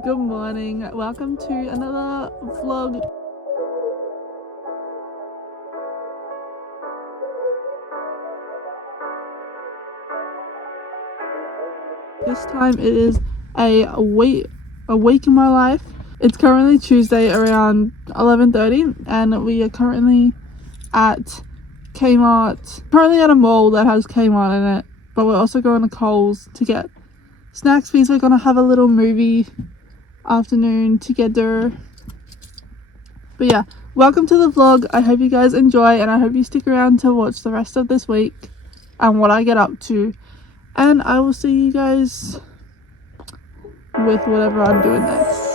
Good morning, welcome to another vlog. This time it is a week in my life. It's currently Tuesday around 11:30 and we are currently at Kmart. Currently at a mall that has Kmart in it, but we're also going to Coles to get snacks because we're gonna have a little movie afternoon together. But yeah, welcome to the vlog. I hope you guys enjoy and I hope you stick around to watch the rest of this week and what I get up to, and I will see you guys with whatever I'm doing next.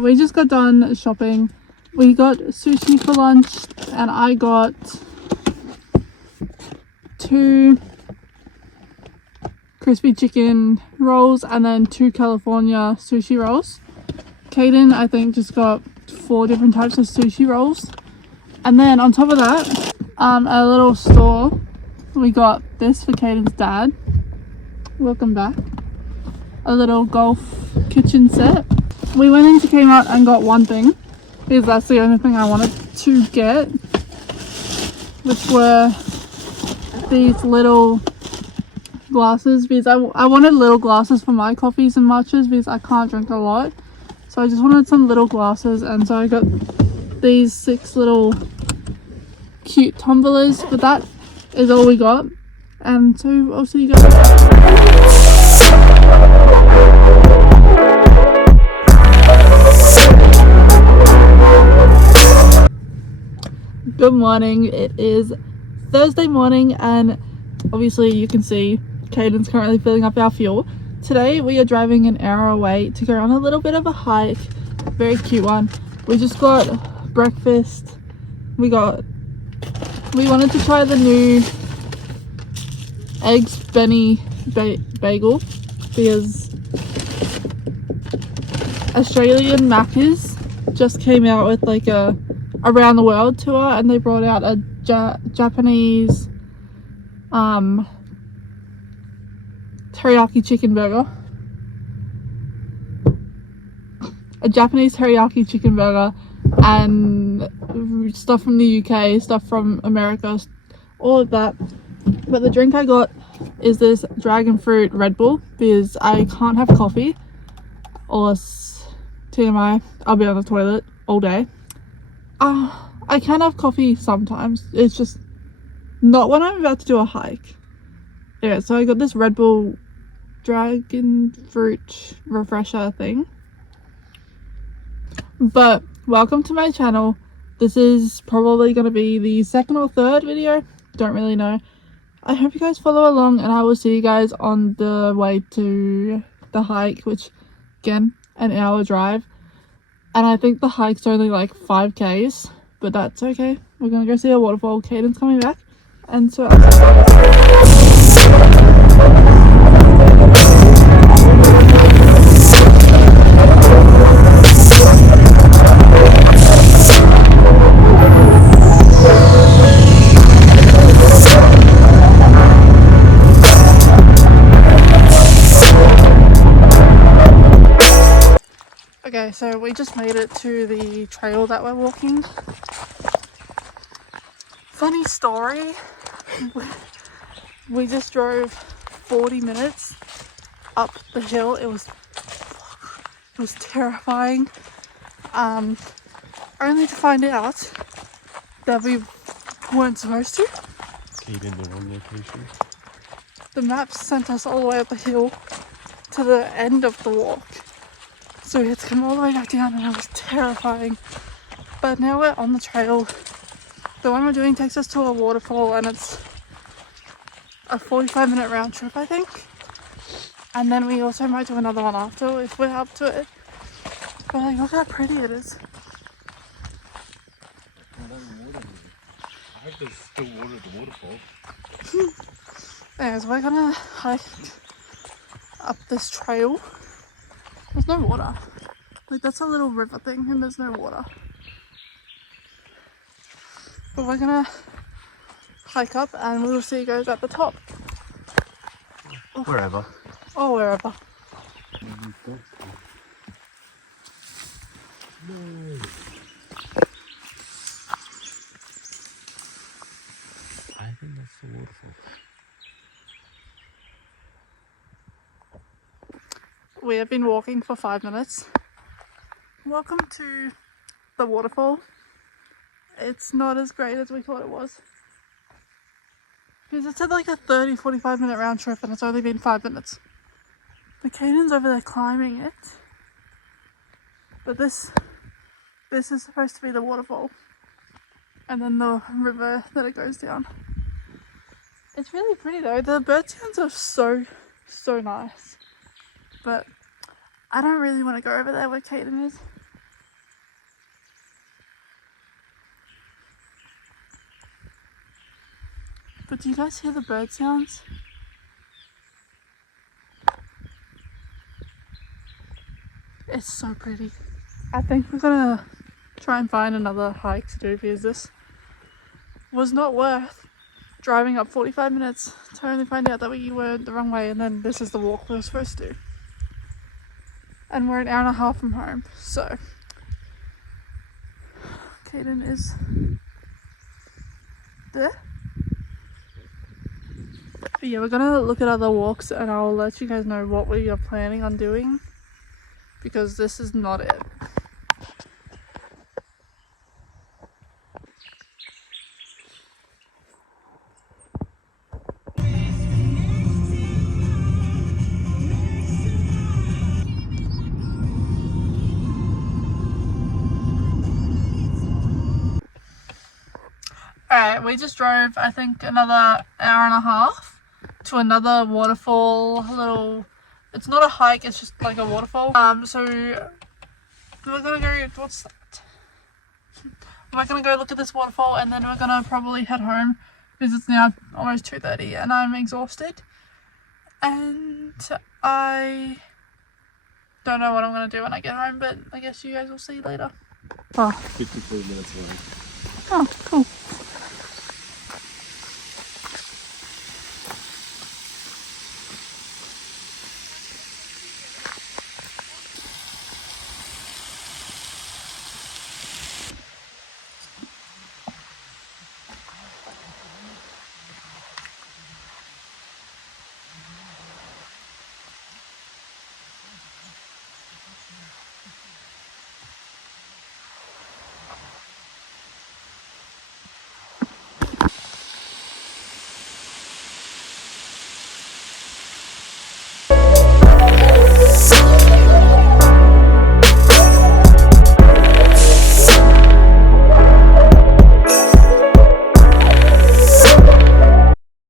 We just got done shopping. We got sushi for lunch and I got 2 crispy chicken rolls and then 2 California sushi rolls. Kaden, I think, just got 4 different types of sushi rolls. And then on top of that, a little store, we got this for Kaden's dad. Welcome back. A little golf kitchen set. We went into Kmart and got one thing because that's the only thing I wanted to get, which were these little glasses, because I wanted little glasses for my coffees and matchas because I can't drink a lot, so I just wanted some little glasses, and so I got these 6 little cute tumblers, but that is all we got, and so I'll see you guys. Good morning, it is Thursday morning and obviously you can see Kaden's currently filling up our fuel. Today we are driving an hour away to go on a little bit of a hike, very cute one. We just got breakfast. We wanted to try the new eggs Benny bagel because Australian Macca's just came out with like a around the world tour, and they brought out a Japanese teriyaki chicken burger, and stuff from the UK, stuff from America, all of that. But the drink I got is this dragon fruit Red Bull because I can't have coffee, or TMI, I'll be on the toilet all day. I can have coffee sometimes, it's just not when I'm about to do a hike. Yeah, so I got this Red Bull dragon fruit refresher thing. But welcome to my channel. This is probably going to be the 2nd or 3rd video, don't really know. I hope you guys follow along and I will see you guys on the way to the hike, which again, an hour drive. And I think the hike's only like 5k's, but that's okay. We're gonna go see a waterfall. Kaden's coming back, and so okay, so we just made it to the trail that we're walking. Funny story, we just drove 40 minutes up the hill. It was terrifying, only to find out that we weren't supposed to. Stayed in the one location. The maps sent us all the way up the hill to the end of the walk, so we had to come all the way back down, and it was terrifying. But now we're on the trail. The one we're doing takes us to a waterfall, and it's a 45-minute round trip, I think. And then we also might do another one after if we're up to it. But like, look how pretty it is. I hope there's still water at the waterfall. Anyways, we're gonna hike up this trail. There's no water. Like that's a little river thing and there's no water. But we're gonna hike up and we'll see you guys at the top. Wherever. Or wherever. I think that's the waterfall. We have been walking for 5 minutes. Welcome to the waterfall. It's not as great as we thought it was. Because it's had like a 30-45 minute round trip and it's only been 5 minutes. The Caden's over there climbing it. But this is supposed to be the waterfall. And then the river that it goes down. It's really pretty though. The bird sounds are so nice. But I don't really want to go over there where Caden is. But do you guys hear the bird sounds? It's so pretty. I think we're gonna try and find another hike to do because this was not worth driving up 45 minutes to only find out that we were the wrong way and then this is the walk we were supposed to do. And we're an hour and a half from home, so Caden is there. But yeah, we're gonna look at other walks and I'll let you guys know what we are planning on doing because this is not it. Alright, we just drove I think another hour and a half to another waterfall, it's not a hike, it's just like a waterfall. So we're gonna go, what's that? We're gonna go look at this waterfall and then we're gonna probably head home because it's now almost 2:30 and I'm exhausted. And I don't know what I'm gonna do when I get home, but I guess you guys will see later. Oh. 53 minutes away. Oh, cool.